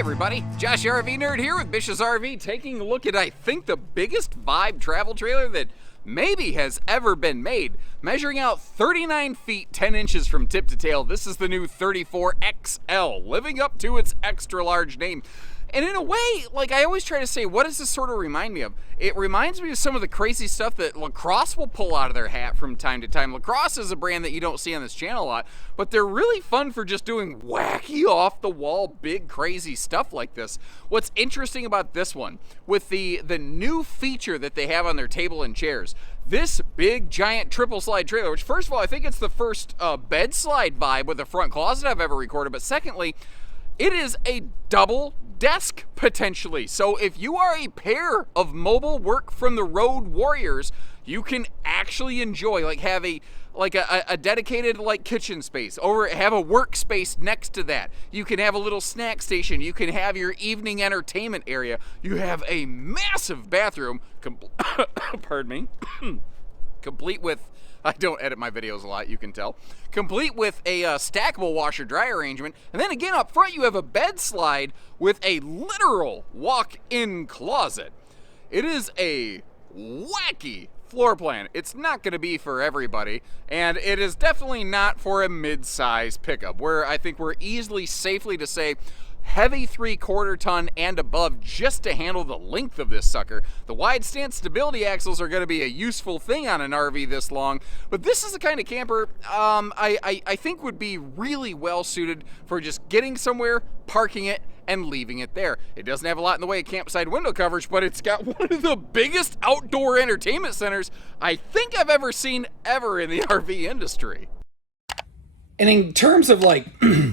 everybody, Josh RV Nerd here with Bish's RV, taking a look at, I think, the biggest vibe travel trailer that maybe has ever been made. Measuring out 39 feet 10 inches from tip to tail, this is the new 34XL, living up to its extra large name. And in a way, like I always try to say, what does this sort of remind me of? It reminds me of some of the crazy stuff that Lacrosse will pull out of their hat from time to time. Lacrosse is a brand that you don't see on this channel a lot, but they're really fun for just doing wacky, off-the-wall, big, crazy stuff like this. What's interesting about this one, with the new feature that they have on their table and chairs, this big, giant triple slide trailer, which first of all, I think it's the first bed slide vibe with a front closet I've ever recorded, but secondly, it is a double desk potentially. So if you are a pair of mobile work from the road warriors, you can actually enjoy, like have a dedicated like kitchen space, or have a workspace next to that. You can have a little snack station. You can have your evening entertainment area. You have a massive bathroom, pardon me, complete with, I don't edit my videos a lot, you can tell. Complete with a stackable washer-dryer arrangement. And then again, up front, you have a bed slide with a literal walk-in closet. It is a wacky floor plan. It's not going to be for everybody, and it is definitely not for a mid-size pickup, where I think we're easily, safely to say, heavy 3/4 ton and above just to handle the length of this sucker. The wide stance stability axles are going to be a useful thing on an RV this long, but this is the kind of camper I think would be really well suited for just getting somewhere, parking it, and leaving it there. It doesn't have a lot in the way of campsite window coverage, but it's got one of the biggest outdoor entertainment centers I think I've ever seen ever in the RV industry. And in terms of like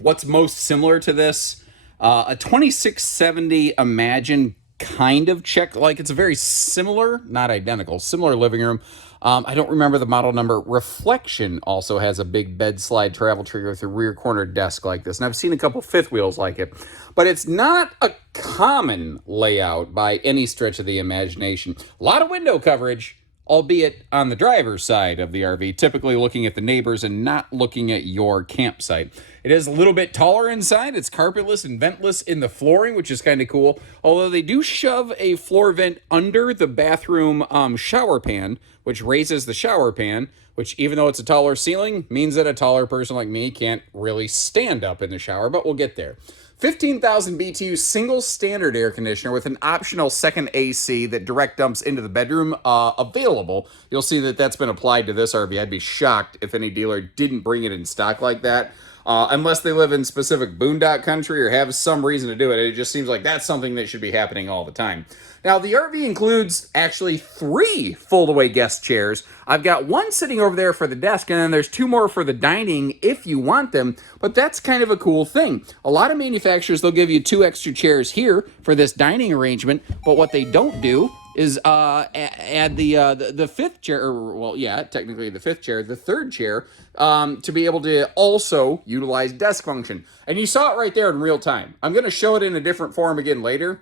what's most similar to this, a 2670 Imagine kind of check, like it's a very similar, not identical, similar living room. I don't remember the model number. Reflection also has a big bed slide travel trailer with a rear corner desk like this. And I've seen a couple fifth wheels like it, but it's not a common layout by any stretch of the imagination. A lot of window coverage, albeit on the driver's side of the RV, typically looking at the neighbors and not looking at your campsite. It is a little bit taller inside. It's carpetless and ventless in the flooring, which is kind of cool. Although they do shove a floor vent under the bathroom shower pan, which raises the shower pan, which even though it's a taller ceiling, means that a taller person like me can't really stand up in the shower, but we'll get there. 15,000 BTU single standard air conditioner with an optional second AC that direct dumps into the bedroom available. You'll see that that's been applied to this RV. I'd be shocked if any dealer didn't bring it in stock like that. Unless they live in specific boondock country or have some reason to do it. It just seems like that's something that should be happening all the time. Now, the RV includes actually 3 fold-away guest chairs. I've got one sitting over there for the desk, and then there's 2 more for the dining if you want them, but that's kind of a cool thing. A lot of manufacturers, they'll give you 2 extra chairs here for this dining arrangement, but what they don't do is add the 5th chair, or, well, yeah, technically the 5th chair, the 3rd chair, to be able to also utilize desk function. And you saw it right there in real time. I'm going to show it in a different form again later.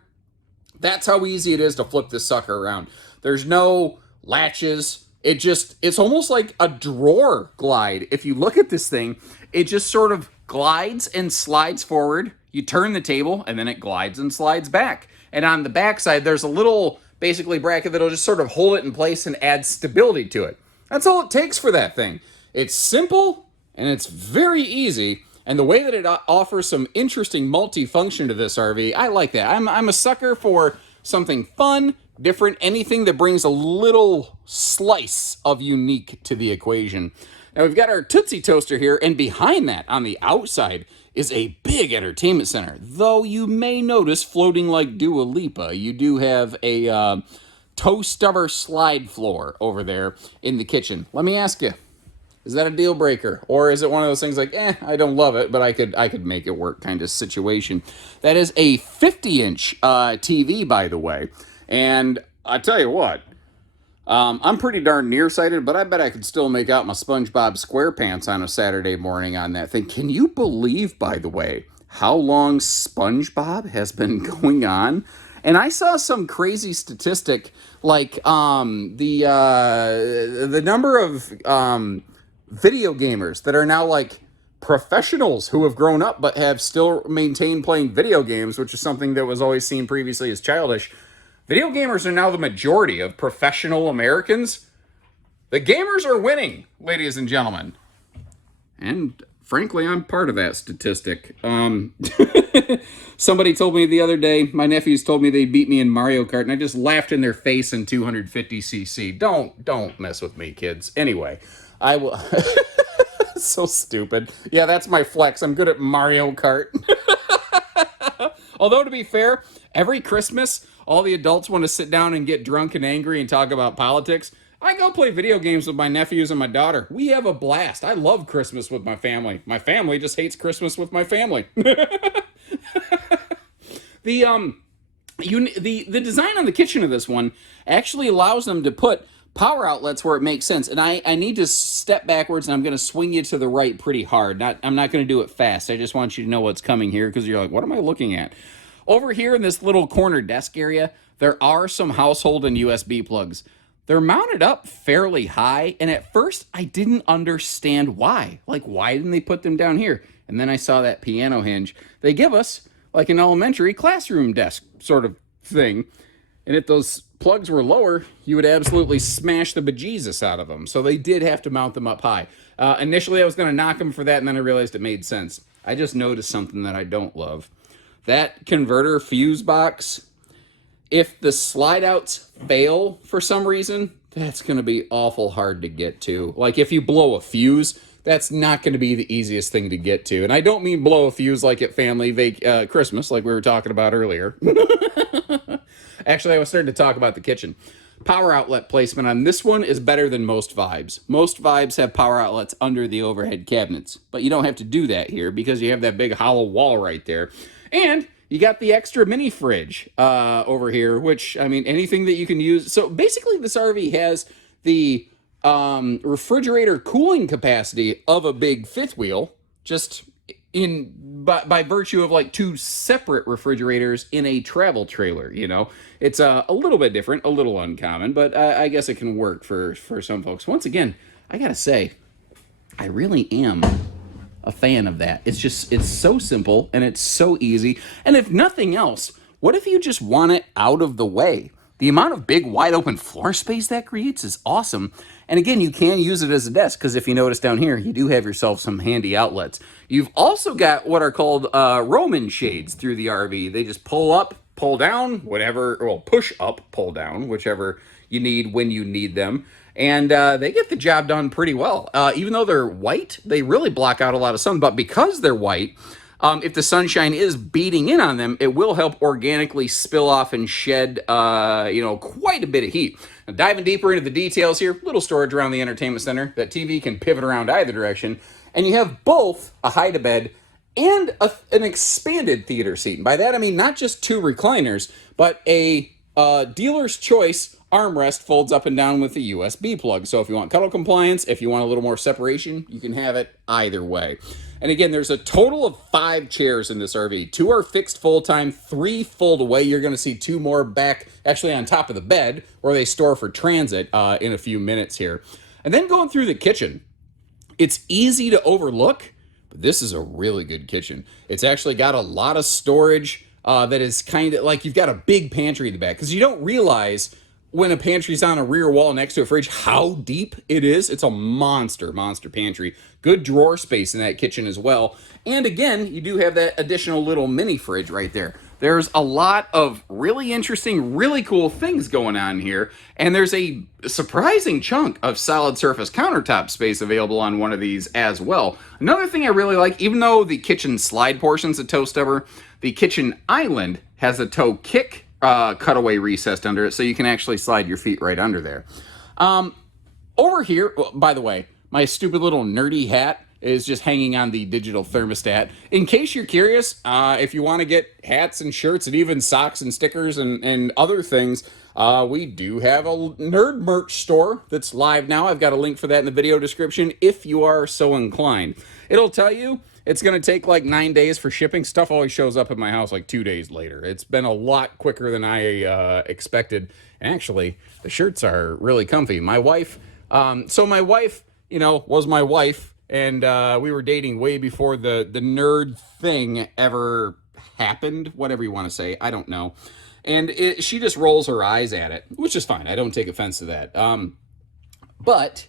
That's how easy it is to flip this sucker around. There's no latches. It's almost like a drawer glide. If you look at this thing, it just sort of glides and slides forward. You turn the table, and then it glides and slides back. And on the back side, there's a little, basically, bracket that'll just sort of hold it in place and add stability to it. That's all it takes for that thing. It's simple, and it's very easy. And the way that it offers some interesting multi-function to this RV, I like that. I'm a sucker for something fun, different, anything that brings a little slice of unique to the equation. Now we've got our Tootsie Toaster here, and behind that, on the outside, is a big entertainment center. Though you may notice, floating like Dua Lipa, you do have a toe stubber slide floor over there in the kitchen. Let me ask you, is that a deal breaker? Or is it one of those things like, I don't love it, but I could make it work kind of situation? That is a 50-inch TV, by the way. And I tell you what, I'm pretty darn nearsighted, but I bet I could still make out my SpongeBob SquarePants on a Saturday morning on that thing. Can you believe, by the way, how long SpongeBob has been going on? And I saw some crazy statistic, like the number of video gamers that are now like professionals who have grown up but have still maintained playing video games, which is something that was always seen previously as childish. Video gamers are now the majority of professional Americans. The gamers are winning, ladies and gentlemen. And frankly, I'm part of that statistic. Somebody told me the other day, my nephews told me they beat me in Mario Kart, and I just laughed in their face in 250cc. Don't mess with me, kids. Anyway, I will... So stupid. Yeah, that's my flex. I'm good at Mario Kart. Although, to be fair, every Christmas, all the adults want to sit down and get drunk and angry and talk about politics. I go play video games with my nephews and my daughter. We have a blast. I love Christmas with my family. My family just hates Christmas with my family. The design on the kitchen of this one actually allows them to put power outlets where it makes sense. And I need to step backwards, and I'm going to swing you to the right pretty hard. I'm not going to do it fast. I just want you to know what's coming here, because you're like, what am I looking at? Over here in this little corner desk area, there are some household and USB plugs. They're mounted up fairly high, and at first I didn't understand why. Like, why didn't they put them down here? And then I saw that piano hinge. They give us like an elementary classroom desk sort of thing. And if those plugs were lower, you would absolutely smash the bejesus out of them. So they did have to mount them up high. Initially, I was going to knock them for that, and then I realized it made sense. I just noticed something that I don't love. That converter fuse box, if the slide outs fail for some reason, that's going to be awful hard to get to. Like, if you blow a fuse, that's not going to be the easiest thing to get to. And I don't mean blow a fuse like at Christmas, like we were talking about earlier. Actually, I was starting to talk about the kitchen. Power outlet placement on this one is better than most Vibes. Most Vibes have power outlets under the overhead cabinets, but you don't have to do that here because you have that big hollow wall right there. And you got the extra mini fridge over here, which, I mean, anything that you can use. So basically this RV has the refrigerator cooling capacity of a big fifth wheel, just by virtue of like two separate refrigerators in a travel trailer. You know, it's a little bit different, a little uncommon, but I guess it can work for some folks. Once again, I gotta say, I really am a fan of that. It's so simple and it's so easy. And if nothing else, what if you just want it out of the way? The amount of big, wide open floor space that creates is awesome. And again, you can use it as a desk, because if you notice down here, you do have yourself some handy outlets. You've also got what are called Roman shades through the RV. They just pull up, pull down, whatever, well, push up, pull down, whichever you need when you need them. And they get the job done pretty well. Even though they're white, they really block out a lot of sun. But because they're white, if the sunshine is beating in on them, it will help organically spill off and shed, quite a bit of heat. Now, diving deeper into the details here, little storage around the entertainment center. That TV can pivot around either direction. And you have both a hide-a-bed and an expanded theater seat. And by that, I mean not just two recliners, but a dealer's choice armrest folds up and down with a USB plug. So if you want cuddle compliance, if you want a little more separation, you can have it either way. And again, there's a total of 5 chairs in this RV. 2 are fixed full-time, 3 fold away. You're going to see 2 more back, actually on top of the bed, where they store for transit in a few minutes here. And then going through the kitchen, it's easy to overlook, but this is a really good kitchen. It's actually got a lot of storage that is kind of like you've got a big pantry in the back, because you don't realize when a pantry's on a rear wall next to a fridge how deep it is. It's a monster pantry. Good drawer space in that kitchen as well. And again, you do have that additional little mini fridge right there. There's a lot of really interesting, really cool things going on here. And there's a surprising chunk of solid surface countertop space available on one of these as well. Another thing I really like, even though the kitchen slide portion's a toe stubber, the kitchen island has a toe kick cutaway recessed under it, so you can actually slide your feet right under there. Over here, by the way, my stupid little nerdy hat is just hanging on the digital thermostat. In case you're curious, if you want to get hats and shirts and even socks and stickers and other things, we do have a nerd merch store that's live now. I've got a link for that in the video description if you are so inclined. It'll tell you it's going to take like 9 days for shipping. Stuff always shows up at my house like 2 days later. It's been a lot quicker than I expected. And actually, the shirts are really comfy. My wife, was my wife and we were dating way before the nerd thing ever happened, whatever you want to say. I don't know. And she just rolls her eyes at it, which is fine. I don't take offense to that. But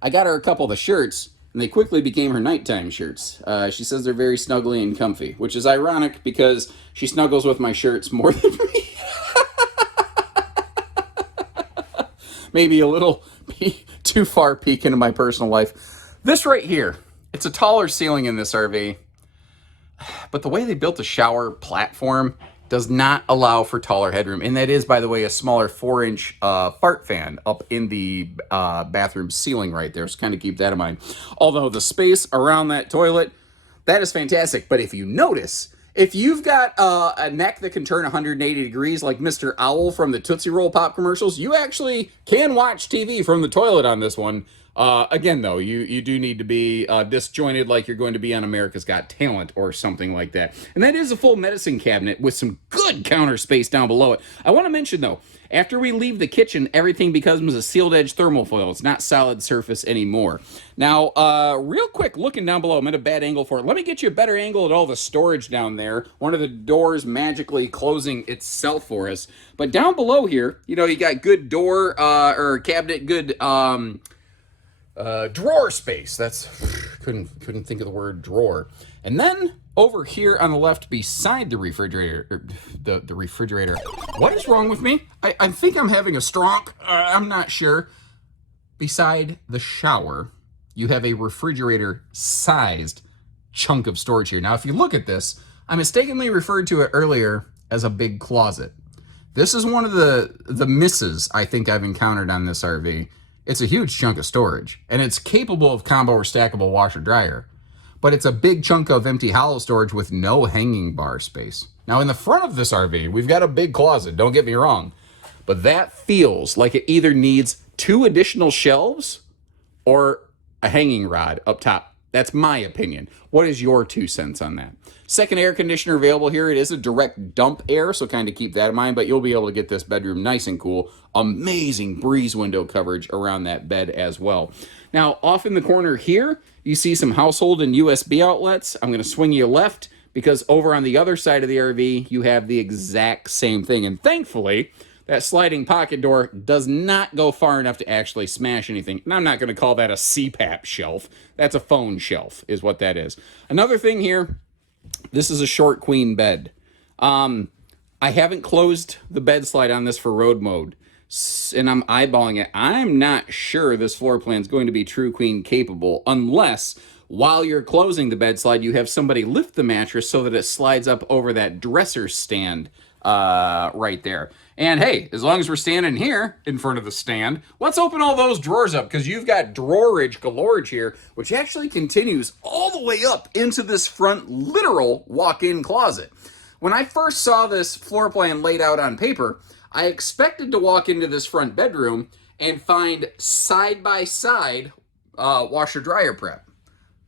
I got her a couple of the shirts, and they quickly became her nighttime shirts. She says they're very snuggly and comfy, which is ironic because she snuggles with my shirts more than me. Maybe a little too far peek into my personal life. This right here, it's a taller ceiling in this RV, but the way they built the shower platform does not allow for taller headroom. And that is, by the way, a smaller 4-inch fart fan up in the bathroom ceiling right there. So kind of keep that in mind. Although the space around that toilet, that is fantastic. But if you notice, if you've got a neck that can turn 180 degrees like Mr. Owl from the Tootsie Roll Pop commercials, you actually can watch TV from the toilet on this one. Again, though, you do need to be disjointed like you're going to be on America's Got Talent or something like that. And that is a full medicine cabinet with some good counter space down below it. I want to mention, though, after we leave the kitchen, everything becomes a sealed edge thermal foil. It's not solid surface anymore. Now, real quick, looking down below, I'm at a bad angle for it. Let me get you a better angle at all the storage down there. One of the doors magically closing itself for us. But down below here, you know, you got good door or cabinet, good drawer space. That's couldn't think of the word drawer. And then over here on the left beside the refrigerator, the refrigerator. What is wrong with me? I think I'm having a stroke. I'm not sure. Beside the shower, you have a refrigerator sized chunk of storage here. Now, if you look at this, I mistakenly referred to it earlier as a big closet. This is one of the misses I think I've encountered on this RV. It's a huge chunk of storage, and it's capable of combo or stackable washer dryer, but it's a big chunk of empty hollow storage with no hanging bar space. Now, in the front of this RV, we've got a big closet, don't get me wrong, but that feels like it either needs 2 additional shelves or a hanging rod up top. That's my opinion. What is your 2 cents on that? Second air conditioner available here. It is a direct dump air, so kind of keep that in mind, but you'll be able to get this bedroom nice and cool. Amazing breeze window coverage around that bed as well. Now, off in the corner here, you see some household and USB outlets. I'm going to swing you left because over on the other side of the RV, you have the exact same thing. And thankfully, that sliding pocket door does not go far enough to actually smash anything. And I'm not going to call that a CPAP shelf. That's a phone shelf is what that is. Another thing here, this is a short queen bed. I haven't closed the bed slide on this for road mode, and I'm eyeballing it. I'm not sure this floor plan is going to be true queen capable unless while you're closing the bed slide, you have somebody lift the mattress so that it slides up over that dresser stand right there. And hey, as long as we're standing here in front of the stand, let's open all those drawers up because you've got drawerage galore here, which actually continues all the way up into this front literal walk-in closet. When I first saw this floor plan laid out on paper, I expected to walk into this front bedroom and find side-by-side washer-dryer prep.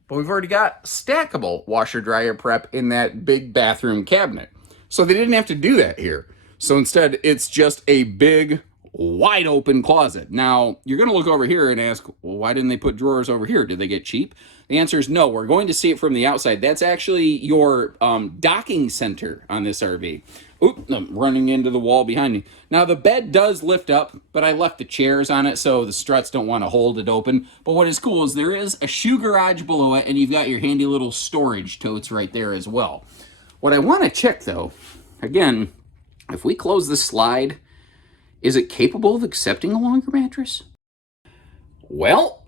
But we've already got stackable washer-dryer prep in that big bathroom cabinet. So they didn't have to do that here. So instead, it's just a big, wide open closet. Now, you're going to look over here and ask, well, why didn't they put drawers over here? Did they get cheap? The answer is no. We're going to see it from the outside. That's actually your docking center on this RV. Oop, I'm running into the wall behind me. Now, the bed does lift up, but I left the chairs on it, so the struts don't want to hold it open. But what is cool is there is a shoe garage below it, and you've got your handy little storage totes right there as well. What I want to check, though, again, if we close this slide, is it capable of accepting a longer mattress? Well,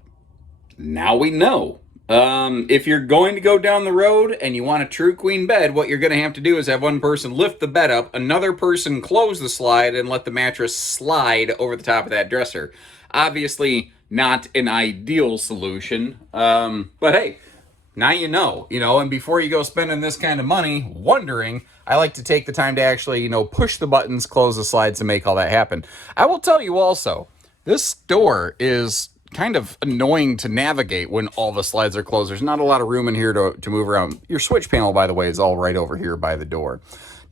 now we know. If you're going to go down the road and you want a true queen bed, what you're going to have to do is have one person lift the bed up, another person close the slide, and let the mattress slide over the top of that dresser. Obviously, not an ideal solution, but hey, now you know, and before you go spending this kind of money wondering, I like to take the time to actually, push the buttons, close the slides, and make all that happen. I will tell you also, this door is kind of annoying to navigate when all the slides are closed. There's not a lot of room in here to move around. Your switch panel, by the way, is all right over here by the door.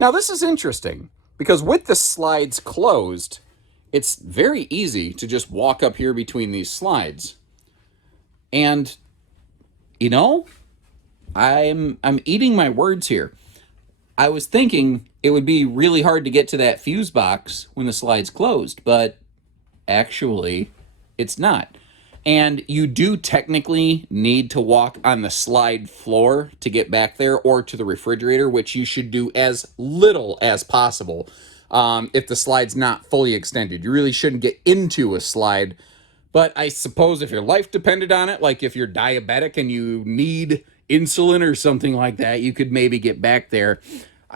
Now, this is interesting because with the slides closed, it's very easy to just walk up here between these slides. And you know, I'm eating my words here. I was thinking it would be really hard to get to that fuse box when the slide's closed, but actually, it's not. And you do technically need to walk on the slide floor to get back there or to the refrigerator, which you should do as little as possible if the slide's not fully extended. You really shouldn't get into a slide. But I suppose if your life depended on it, like if you're diabetic and you need insulin or something like that, you could maybe get back there.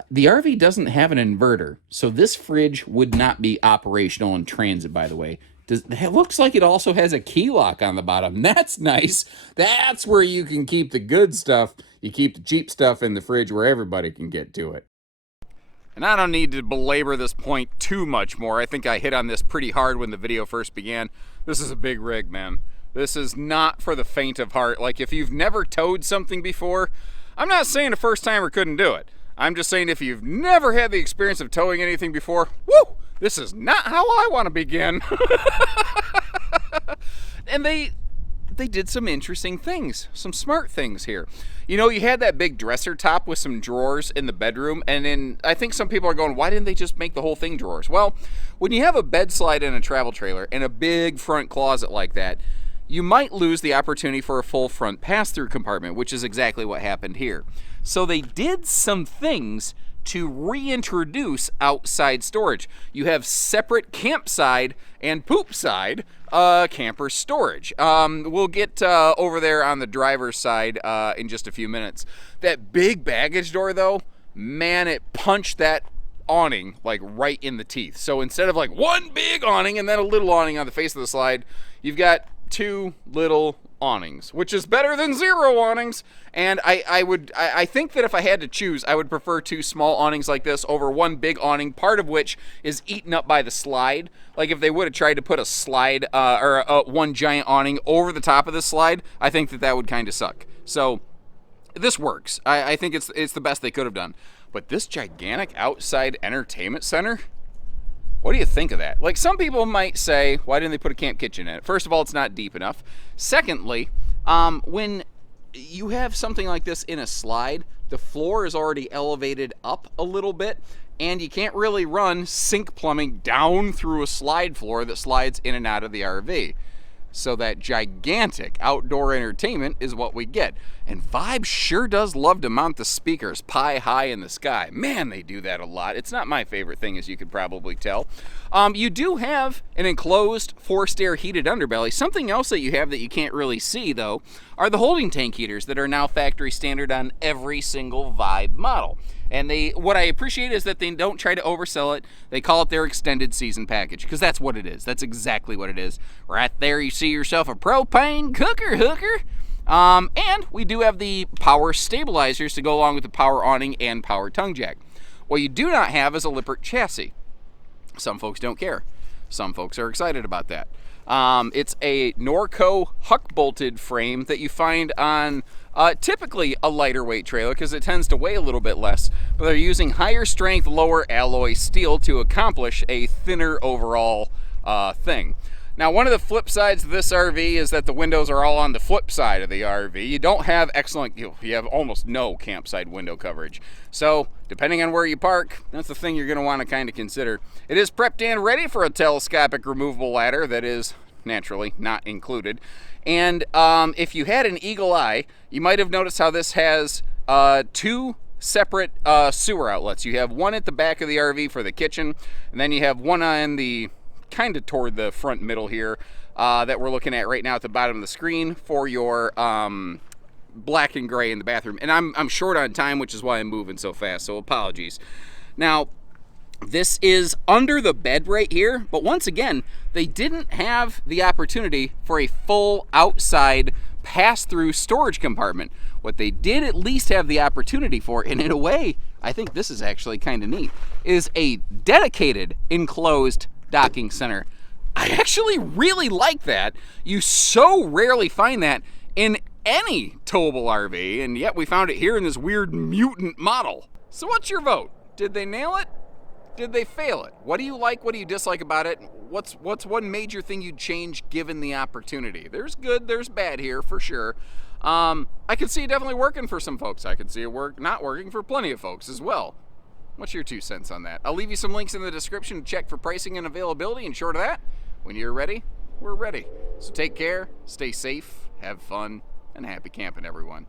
The RV doesn't have an inverter, so this fridge would not be operational in transit, by the way. It looks like it also has a key lock on the bottom. That's nice. That's where you can keep the good stuff. You keep the cheap stuff in the fridge where everybody can get to it. And I don't need to belabor this point too much more. I think I hit on this pretty hard when the video first began. This is a big rig, man. This is not for the faint of heart. Like, if you've never towed something before, I'm not saying a first timer couldn't do it. I'm just saying if you've never had the experience of towing anything before, woo, this is not how I want to begin. And they did some interesting things, some smart things here. You know, you had that big dresser top with some drawers in the bedroom, and then I think some people are going, why didn't they just make the whole thing drawers? Well, when you have a bed slide in a travel trailer and a big front closet like that, you might lose the opportunity for a full front pass-through compartment, which is exactly what happened here. So they did some things to reintroduce outside storage. You have separate campside and poop side camper storage. We'll get over there on the driver's side in just a few minutes. That big baggage door though, man, it punched that awning like right in the teeth. So instead of like one big awning and then a little awning on the face of the slide, you've got two little awnings, which is better than zero awnings. And I think that if I had to choose, I would prefer two small awnings like this over one big awning, part of which is eaten up by the slide. Like if they would have tried to put a slide or one giant awning over the top of the slide, I think that would kind of suck. So this works. I think it's the best they could have done. But this gigantic outside entertainment center, what do you think of that? Like, some people might say, why didn't they put a camp kitchen in it? First of all, it's not deep enough. Secondly, when you have something like this in a slide, the floor is already elevated up a little bit, and you can't really run sink plumbing down through a slide floor that slides in and out of the RV. So that gigantic outdoor entertainment is what we get. And Vibe sure does love to mount the speakers pie high in the sky. Man, they do that a lot. It's not my favorite thing, as you could probably tell. You do have an enclosed forced air heated underbelly. Something else that you have that you can't really see, though, are the holding tank heaters that are now factory standard on every single Vibe model. And what I appreciate is that they don't try to oversell it. They call it their extended season package, because that's what it is. That's exactly what it is. Right there, you see yourself a propane cooker hooker. And we do have the power stabilizers to go along with the power awning and power tongue jack. What you do not have is a Lippert chassis. Some folks don't care. Some folks are excited about that. It's a Norco huck bolted frame that you find on typically a lighter weight trailer because it tends to weigh a little bit less, but they're using higher strength, lower alloy steel to accomplish a thinner overall thing. Now, one of the flip sides of this RV is that the windows are all on the flip side of the RV. You don't have you have almost no campsite window coverage. So, depending on where you park, that's the thing you're going to want to kind of consider. It is prepped and ready for a telescopic removable ladder that is naturally not included. And if you had an eagle eye, you might have noticed how this has two separate sewer outlets. You have one at the back of the RV for the kitchen, and then you have one on the kind of toward the front middle here that we're looking at right now at the bottom of the screen for your black and gray in the bathroom. And I'm short on time, which is why I'm moving so fast, so apologies. Now, this is under the bed right here, but once again, they didn't have the opportunity for a full outside pass-through storage compartment. What they did at least have the opportunity for, and in a way, I think this is actually kind of neat, is a dedicated enclosed docking center. I actually really like that. You so rarely find that in any towable RV, and yet we found it here in this weird mutant model. So what's your vote? Did they nail it? Did they fail it? What do you like? What do you dislike about it? What's one major thing you'd change given the opportunity? There's good, there's bad here for sure. I could see it definitely working for some folks. I could see it not working for plenty of folks as well. What's your 2 cents on that? I'll leave you some links in the description to check for pricing and availability, and short of that, when you're ready, we're ready. So take care, stay safe, have fun, and happy camping, everyone.